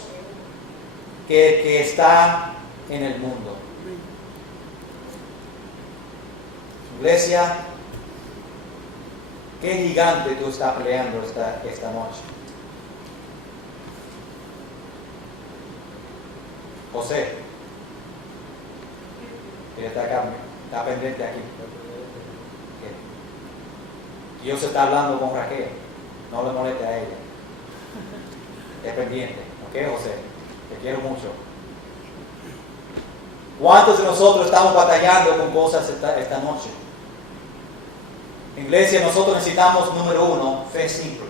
que el que está en el mundo. Iglesia, ¿qué gigante tú estás peleando esta noche? José, que está pendiente aquí. Dios está hablando con Raquel, no le moleste a ella. Es pendiente, ¿ok, José? Te quiero mucho. ¿Cuántos de nosotros estamos batallando con cosas esta noche? Iglesia, nosotros necesitamos, número 1, fe simple.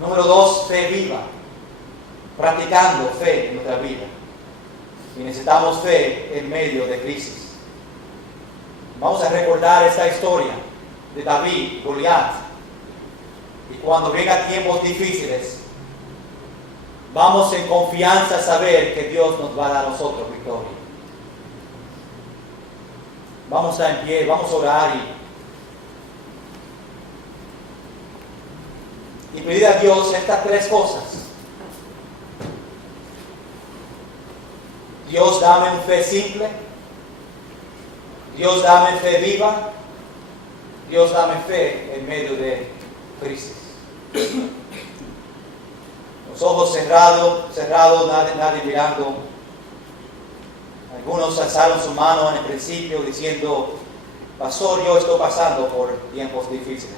Número 2, fe viva. Practicando fe en nuestra vida. Y necesitamos fe en medio de crisis. Vamos a recordar esta historia de David, Goliat. Y cuando vengan tiempos difíciles, vamos en confianza a saber que Dios nos va a dar a nosotros victoria. Vamos a estar en pie, vamos a orar y pedir a Dios estas tres cosas. Dios, dame una fe simple. Dios, dame fe viva. Dios, dame fe en medio de crisis. Los ojos cerrados, nadie mirando. Algunos alzaron su mano en el principio diciendo: pastor, yo estoy pasando por tiempos difíciles.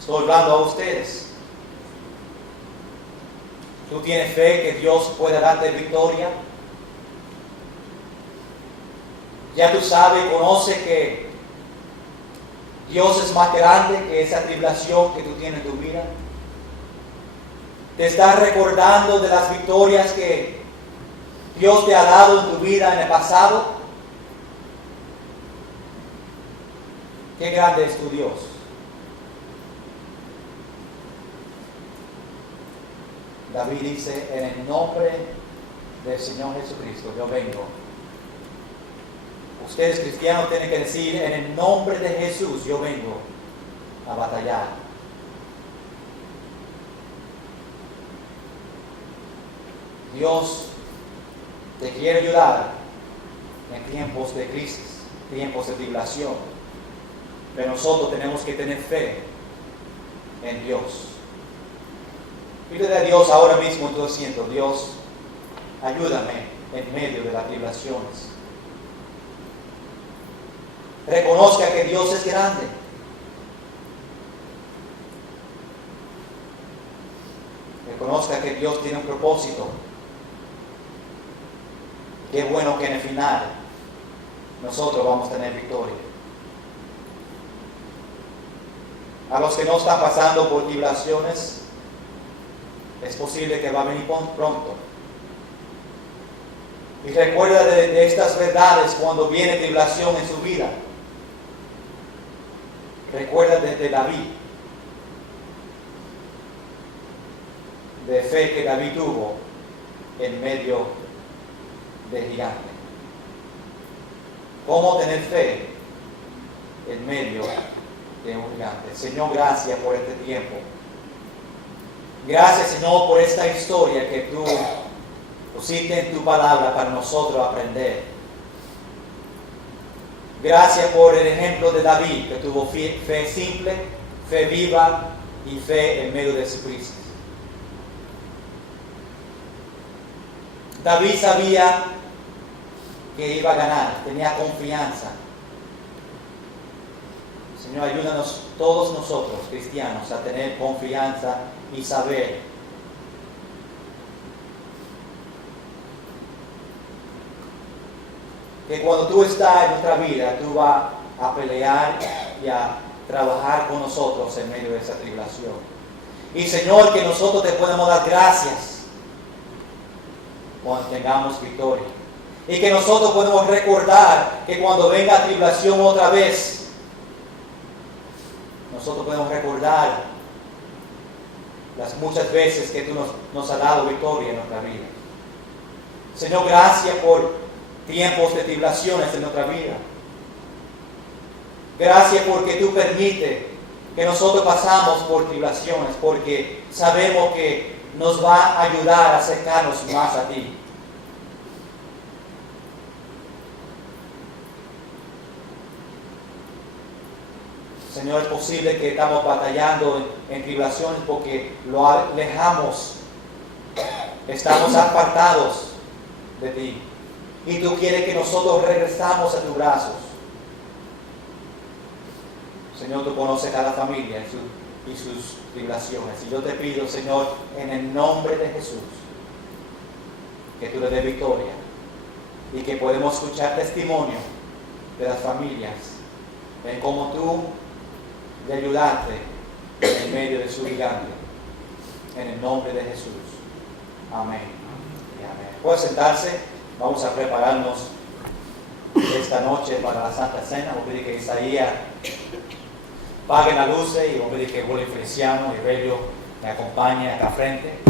Estoy hablando a ustedes. ¿Tú tienes fe que Dios pueda darte victoria? Ya tú sabes, conoces que Dios es más grande que esa tribulación que tú tienes en tu vida. Te estás recordando de las victorias que Dios te ha dado en tu vida en el pasado. Qué grande es tu Dios. David dice: en el nombre del Señor Jesucristo yo vengo. Ustedes cristianos tienen que decir: en el nombre de Jesús yo vengo a batallar. Dios te quiere ayudar en tiempos de crisis, tiempos de tribulación. Pero nosotros tenemos que tener fe en Dios. Pídele a Dios ahora mismo en tu asiento: Dios, ayúdame en medio de las tribulaciones. Reconozca que Dios es grande. Reconozca que Dios tiene un propósito. Qué bueno que en el final nosotros vamos a tener victoria. A los que no están pasando por tribulaciones, es posible que va a venir pronto. Y recuerda de estas verdades cuando viene tribulación en su vida. Recuerda de David, de fe que David tuvo en medio del gigante. ¿Cómo tener fe en medio de un gigante? Señor, gracias por este tiempo. Gracias, Señor, por esta historia que tú pusiste en tu palabra para nosotros aprender. Gracias por el ejemplo de David, que tuvo fe simple, fe viva y fe en medio de su crisis. David sabía que iba a ganar, tenía confianza. Señor, ayúdanos todos nosotros, cristianos, a tener confianza y saber que cuando tú estás en nuestra vida, tú vas a pelear y a trabajar con nosotros en medio de esa tribulación. Y Señor, que nosotros te podemos dar gracias cuando tengamos victoria. Y que nosotros podemos recordar que cuando venga tribulación otra vez, nosotros podemos recordar las muchas veces que tú nos has dado victoria en nuestra vida. Señor, gracias por tiempos de tribulaciones en nuestra vida. Gracias porque tú permites que nosotros pasamos por tribulaciones, porque sabemos que nos va a ayudar a acercarnos más a ti. Señor, es posible que estamos batallando en tribulaciones porque lo alejamos, estamos apartados de ti. Y tú quieres que nosotros regresamos a tus brazos. Señor, tú conoces cada familia y sus tribulaciones. Y yo te pido, Señor, en el nombre de Jesús, que tú le des victoria y que podemos escuchar testimonio de las familias en cómo tú le ayudaste en medio de su gigante. En el nombre de Jesús. Amén. Y amén. Puede sentarse. Vamos a prepararnos esta noche para la Santa Cena. Voy a pedir que Isaías Apaguen las luces y vamos a ver que Willy Feliciano y Relio me acompaña acá frente.